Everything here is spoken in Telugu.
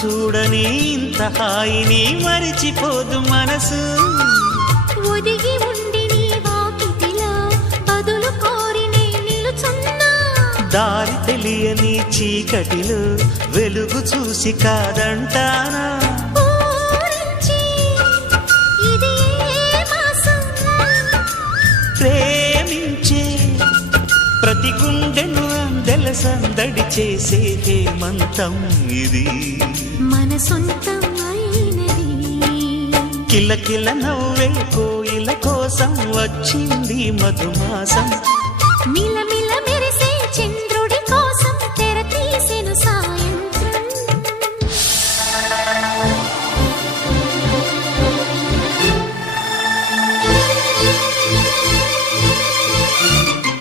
చూడని ఇంత హాయిని మరిచిపోదు మనసు. ఒదిగి ఉండి నీ వాకిటిలో బదులు కోరి నే నిలుచున్నా. దారి తెలియని చీకటిలో వెలుగు చూసి కాదంటానా. ప్రేమించే ప్రతి గుండెను అందెల సందడి చేసే హేమంతం ఇది. మన సొంతం అయినది. కిలకిల నవ్వే కోయిల కోసం వచ్చింది మధుమాసం.